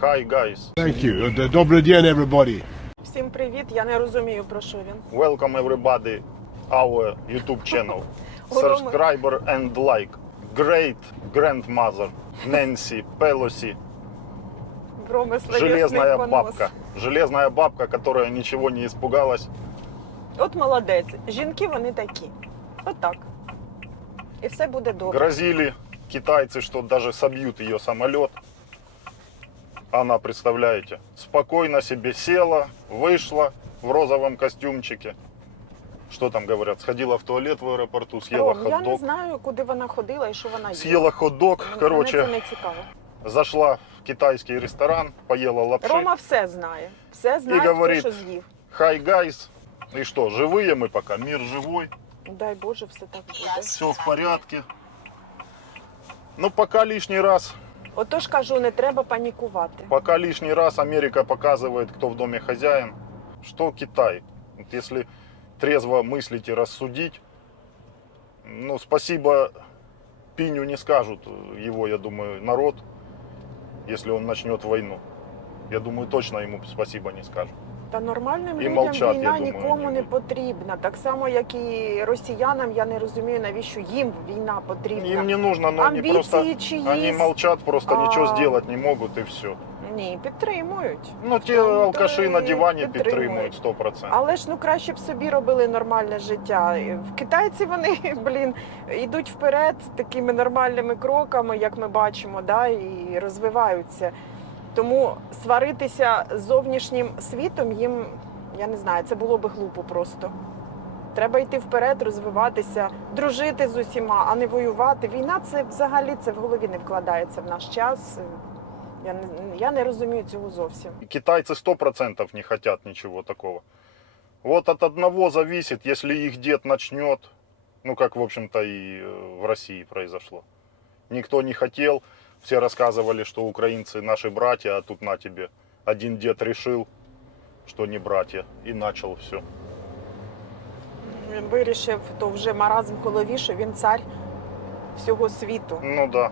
Hi guys. Thank you. Добрый день, everybody. Всім привіт, я не розумію, про що він. Welcome everybody our YouTube channel. Subscriber and like. Great grandmother Nancy Pelosi. Роми Железная словесний понос. бабка. Железная бабка, которая ничего не испугалась. От молодець. Жінки вони такі. Отак. І все буде добре. Грозили китайцы, что даже собьют ее самолет. Она, представляете, спокойно себе села, вышла в розовом костюмчике. Что там говорят? Сходила в туалет в аэропорту, съела Ром, я не хот-дог. знаю, куди вона ходила і що вона їла. Съела хот-дог, Мене короче, це не цікаво. зашла в китайский ресторан, поела лапши. Рома все знає. Все знає, говорить, хто що з'їв. Hi guys. И что, живые мы пока? Мир живой, Дай Боже, все так буде. все в порядке. Ну пока лишний раз, Отож кажу, не треба панікувати. пока лишний раз Америка показывает, кто в доме хозяин. Что Китай? Вот если трезво мыслить и рассудить, ну спасибо Пиню не скажут его, я думаю, народ, если он начнет войну. Я думаю, точно ему спасибо не скажут. Та нормальним І людям мовчать, я війна думаю, нікому не не будуть. потрібна. Так само, як і росіянам, я не розумію, навіщо їм війна потрібна. Им не нужно, но они Амбіції просто чиїсь. они молчат, просто ничего А. сделать не могут и все. Ні, підтримують. Ну, ті Ну, алкаші то на і дивані підтримують. підтримують 100%. Але ж ну краще б собі робили нормальне життя. В китайці вони, йдуть вперед такими нормальними кроками, як ми бачимо, да, і розвиваються. Тому сваритися з зовнішнім світом їм, я не знаю, це було би глупо просто. Треба йти вперед, розвиватися, дружити з усіма, а не воювати. Війна це взагалі це в голові не вкладається в наш час. Я не розумію цього зовсім. Китайцы 100% не хотят ничего такого. Вот от одного зависит, если их дед начнет, ну как в общем-то и в России произошло. Никто не хотел, все рассказывали, что украинцы наши братья, а тут на тебе. Один дед решил, что не братья, и начал все. Він вирішив, то вже маразм в голові, що він цар всього світу. Ну да.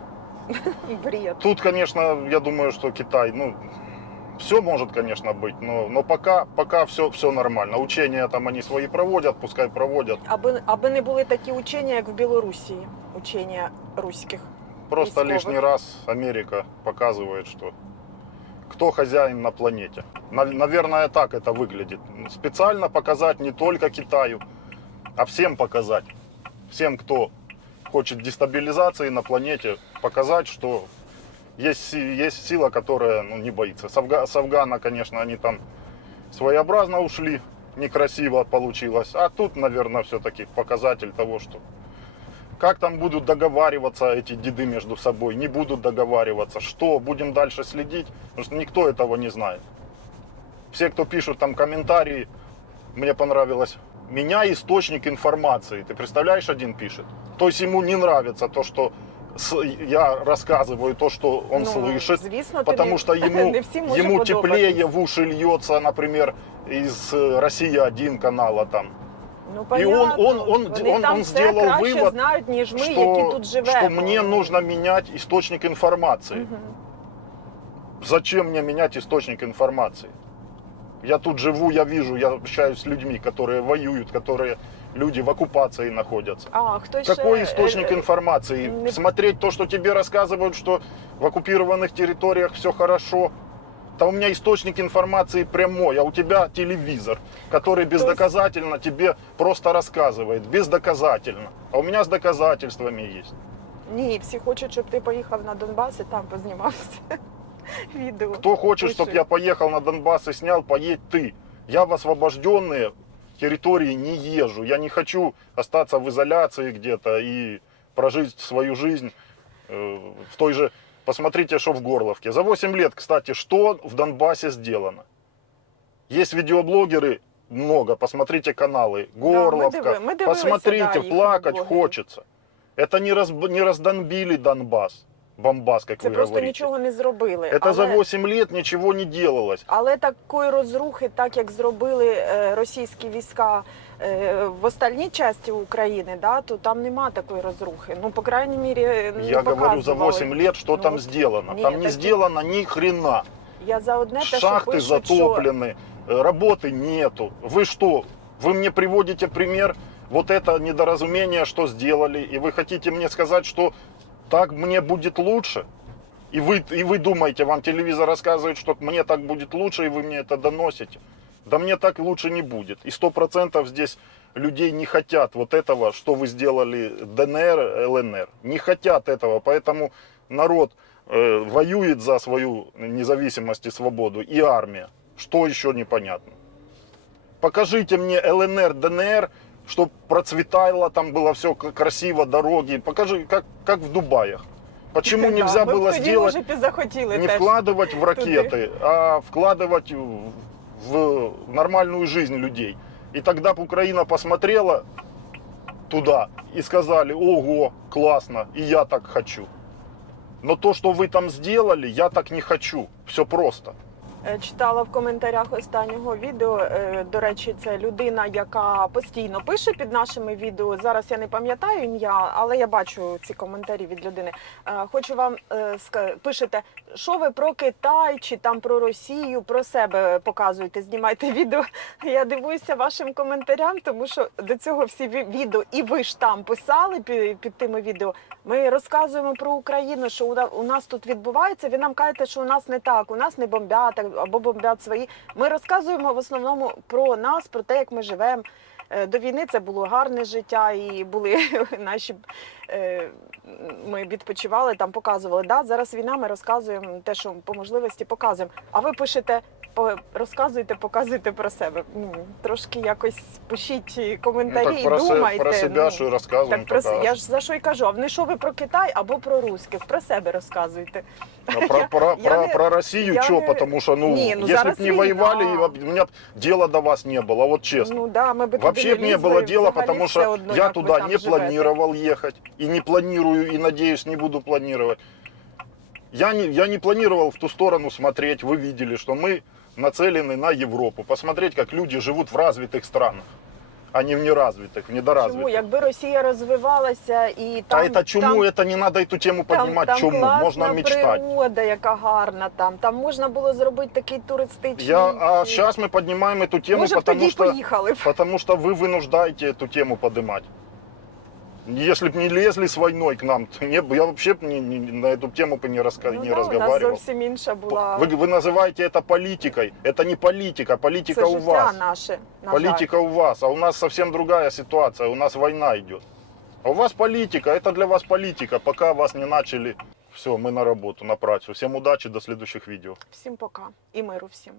Бред. Тут, конечно, я думаю, что Китай, ну, все может, конечно, быть, но пока все нормально. Учения там они свои проводят, пускай проводят. Аби не були такі учення, як в Білорусі, учення руських. Просто військових. лишний раз Америка показывает, что кто хозяин на планете. Наверное, так это выглядит. Специально показать не только Китаю, а всем показать. Всем, кто хочет дестабилизации на планете, показать, что есть сила, которая не боится. С Афгана, конечно, они там своеобразно ушли, некрасиво получилось. А тут, наверное, все-таки показатель того, что как там будут договариваться эти деды между собой, не будут договариваться, что, будем дальше следить, потому что никто этого не знает. Все, кто пишут там комментарии, мне понравилось, меняй источник информации. Ты представляешь, один пишет? То есть ему не нравится то, что я рассказываю, то, что он слышит, звісно, потому что не всім може ему подобатись. теплее в уши льется, например, из «Россия-1» канала там. Ну, И понятно. Вони там он все сделал краще вывод, знають, ніж ми, які тут живемо. что мне нужно менять источник информации. Мгм. Зачем мне менять источник информации? Я тут живу, я вижу, я общаюсь с людьми, которые воюют, которые люди в оккупации находятся. А, хто Какой ще, источник информации? не- Смотреть то, что тебе рассказывают, что в оккупированных территориях все хорошо. Да у меня источник информации прямой, а у тебя телевизор, который бездоказательно тебе просто рассказывает. Бездоказательно. А у меня с доказательствами есть. Ні, всі хочуть, щоб ти поїхав на Донбас і там познімався відео. Кто хочет, чтобы я поехал на Донбасс и снял, поедь ты. Я в освобожденные территории не езжу. Я не хочу остаться в изоляции где-то и прожить свою жизнь в той же... Посмотрите, что в Горловке. За 8 лет, кстати, что в Донбассе сделано. Есть видеоблогеры много, посмотрите каналы. Горловка, ми дивилися, посмотрите, да, їх плакать блогерів. хочется. Это не раздонбили Донбасс. Бомбас, как Це вы просто говорите. нічого не зробили. Это за 8 лет ничего не делалось. Але такої розрухи, так як зробили російські війська в остальній частині України, да, то там нема такої розрухи. Ну, по крайней мере, не Я говорю, за показували. 8 лет, что Ну, там вот сделано. нет, Там не таки- сделано ни хрена. Я за одне те, що Шахты пишуть, що затоплены, работы нету. Вы что? Вы мне приводите пример вот это недоразумение, что сделали, и вы хотите мне сказать, что так мне будет лучше? И вы думаете, вам телевизор рассказывает, что мне так будет лучше, и вы мне это доносите? Да мне так лучше не будет. И 100% здесь людей не хотят вот этого, что вы сделали ДНР, ЛНР. Не хотят этого, поэтому народ воюет за свою независимость и свободу, и армия. Что еще непонятно? Покажите мне ЛНР, ДНР, чтобы процветало, там было все красиво, дороги. Покажи, как в Дубаях. Почему нельзя ми б было тоді, сделать, може, б і захотіли не теж. вкладывать в ракеты, а вкладывать в нормальную жизнь людей? И тогда бы Украина посмотрела туда и сказали: ого, классно, и я так хочу. Но то, что вы там сделали, я так не хочу. Все просто. Читала в коментарях останнього відео. До речі, це людина, яка постійно пише під нашими відео. Зараз я не пам'ятаю ім'я, але я бачу ці коментарі від людини. Хочу вам пишете, що ви про Китай чи там про Росію, про себе показуєте, знімайте відео. Я дивуюся вашим коментарям, тому що до цього всі відео, і ви ж там писали під тими відео. Ми розказуємо про Україну, що у нас тут відбувається. Ви нам кажете, що у нас не так, у нас не бомбять або бомблять свої. Ми розказуємо в основному про нас, про те, як ми живемо. До війни це було гарне життя, і були наші, ми відпочивали, там показували. Да, зараз війна, ми розказуємо те, що по можливості показуємо. А ви пишете, розказуєте, показуєте про себе. Трошки якось пишіть коментарі і думайте. Про себе, що розказуємо. Так, я ж за що й кажу, а не що ви про Китай або про русських, про себе розказуйте. Про Россию что? Потому что, если бы не воевали, у меня дела до вас не было, вот честно. Ну да, мы бы Вообще не было дела, потому что я туда не планировал ехать. И не планирую, и надеюсь, не буду планировать. Я не планировал в ту сторону смотреть. Вы видели, что мы нацелены на Европу. Посмотреть, как люди живут в развитых странах, а не в неразвитых, в недоразвитых. Чому? Якби Росія розвивалася і там... А это чему? Это не надо эту тему поднимать. Там чему? Можно мечтать. природа, яка гарна там можна було зробити такий туристичний... А сейчас мы поднимаем эту тему, Може б тоді поїхали. потому что вы вынуждаете эту тему поднимать. Если бы не лезли с войной к нам, то я вообще на эту тему бы не разговаривал. У нас зовсім інша була... Вы называете это политикой. Это не политика, политика Це у життя вас. наше, на Политика у вас, а у нас совсем другая ситуация, у нас война идет. А у вас политика, это для вас политика, пока вас не начали. Все, мы на работу, на працю. Всем удачи, до следующих видео. Всім пока і миру всім.